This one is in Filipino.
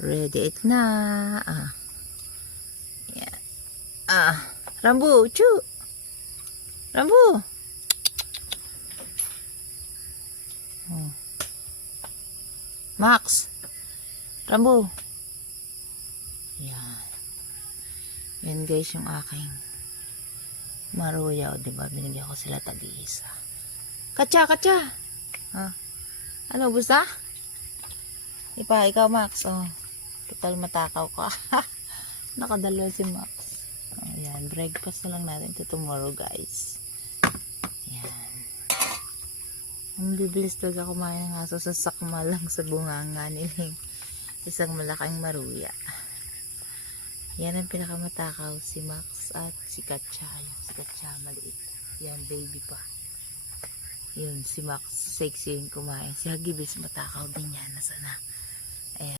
Ready it na. Yeah. Rambo, chu. Rambo. Oh. Max. Rambo. Yan. Yan guys yung aking maruya. Diba? Binigyan ko sila tag-iisa. Katsa, katsa. Ano, busta? Ikaw Max. Oh. Total matakaw ka. Nakadalawa si Max. Ayan, breakfast na lang natin to tomorrow guys. Ayan. Ang bibilis talaga kumain ng aso sa sakma lang sa bunganga niling isang malaking maruya. Yan ang pinakamatakaw, si Max at si Katsa. Si Katsa maliit. Yan, baby pa. Yun, si Max sexy yung kumain. Si Hagibis matakaw din yan. Nasa na?